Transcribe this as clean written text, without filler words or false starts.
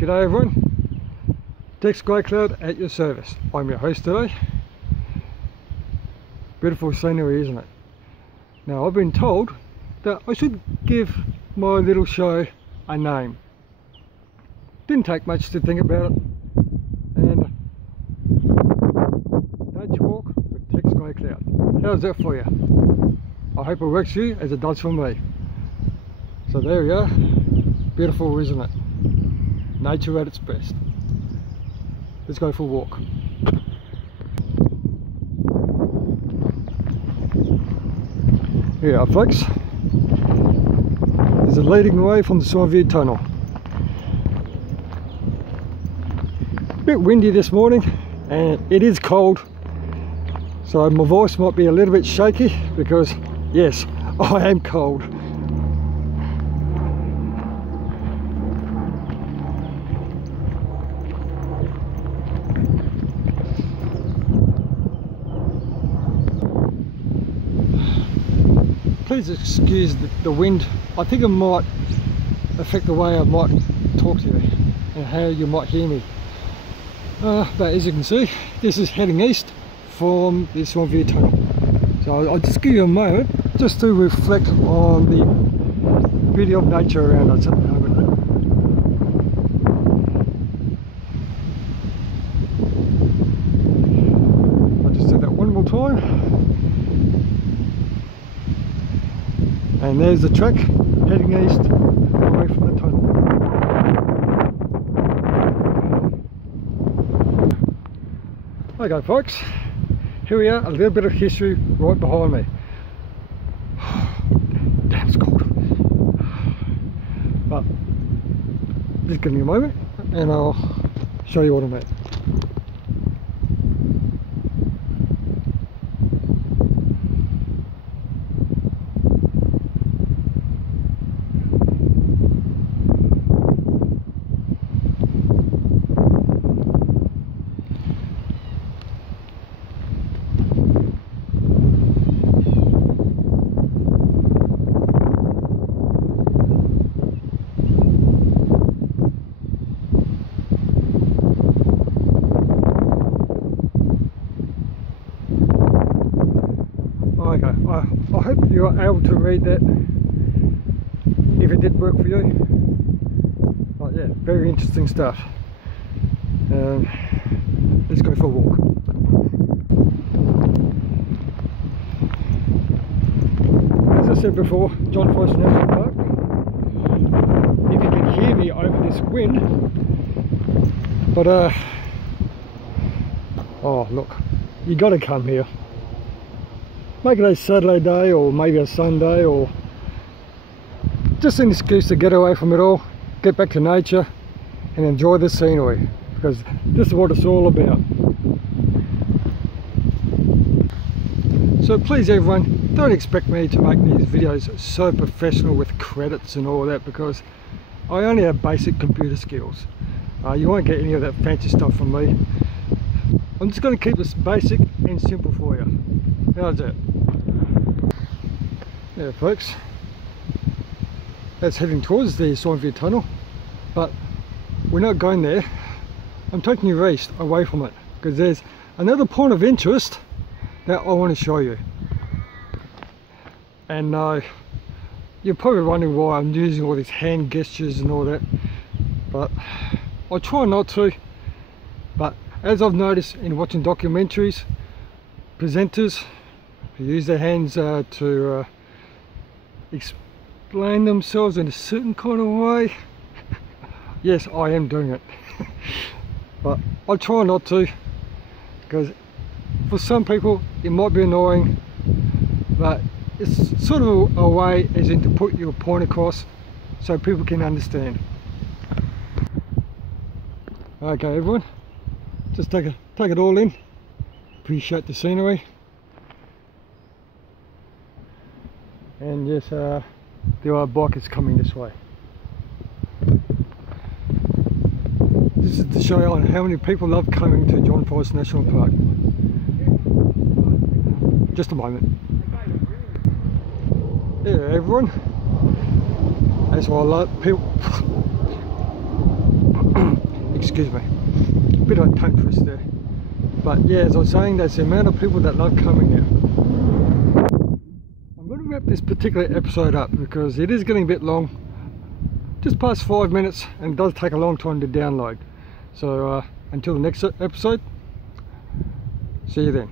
G'day everyone, Tex Greycloud at your service. I'm your host today. Beautiful scenery, isn't it? Now I've been told that I should give my little show a name. Didn't take much to think about it, and Nature Walk with Tex Greycloud. How's that for you? I hope it works for you as it does for me. So there we are. Beautiful, isn't it? Nature at its best. Let's go for a walk. Here we are, folks. There's a leading away from the Swan Tunnel. A bit windy this morning and it is cold, so my voice might be a little bit shaky because yes, I am cold. Please excuse the wind. I think it might affect the way I might talk to you and how you might hear me. But as you can see, this is heading east from the Swan Tunnel. So I'll just give you a moment just to reflect on the beauty of nature around us at the moment. I'll just do that one more time. And there's the track heading east away from the tunnel. Okay folks, here we are, a little bit of history right behind me. Damn, it's cold. But just give me a moment and I'll show you what I mean. Okay, I hope you're able to read that, if it did work for you. But yeah, very interesting stuff. Let's go for a walk. As I said before, John Forest National Park. If you can hear me over this wind, but oh look, you got to come here. Make it a Saturday day or maybe a Sunday, or just an excuse to get away from it all, get back to nature and enjoy the scenery, because this is what it's all about. So please everyone, don't expect me to make these videos so professional with credits and all that, because I only have basic computer skills. You won't get any of that fancy stuff from me. I'm just going to keep this basic and simple for you. How's that? Yeah folks, that's heading towards the Swan Tunnel, but we're not going there. I'm taking you east away from it, because there's another point of interest that I want to show you. And you're probably wondering why I'm using all these hand gestures and all that, but I try not to. But as I've noticed in watching documentaries, presenters who use their hands to explain themselves in a certain kind of way. Yes, I am doing it. But I try not to, because for some people it might be annoying, but it's sort of a way as in to put your point across so people can understand. Okay everyone, just take it all in, appreciate the scenery. And yes, there are bikers coming this way. This is to show you how many people love coming to John Forest National Park. Just a moment. Yeah, everyone. That's why I love people. excuse me, a bit of a tongue twist there. But yeah, as I was saying, there's the amount of people that love coming here. I'm going to wrap this particular episode up because it is getting a bit long, just past 5 minutes, and it does take a long time to download. So until the next episode, see you then.